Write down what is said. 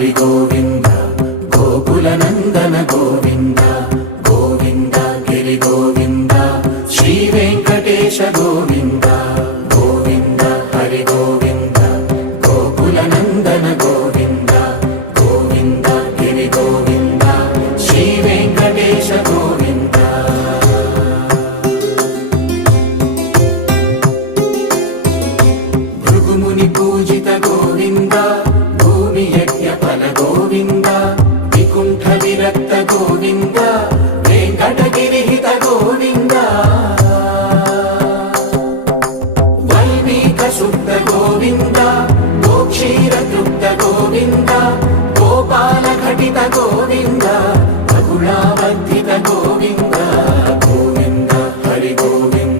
హరి గోవింద గోకుల నందన గోవింద గోవింద గిరి గోవింద శ్రీ వెంకటేశ గోవింద గోవింద హరి గోవింద గోకుల నందన గోవింద గోవింద గిరి గోవింద శ్రీ వెంకటేశ గోవింద భృగుముని పూజిత గోవింద భూమి యజ్ఞ ఫల గోవింద వికుంఠ విరక్త గోవింద వెంకటగిరిహిత గోవింద వల్మీక శుద్ధ గోవింద గోక్షీర తృప్త గోవింద గోపాల ఘటిత గోవింద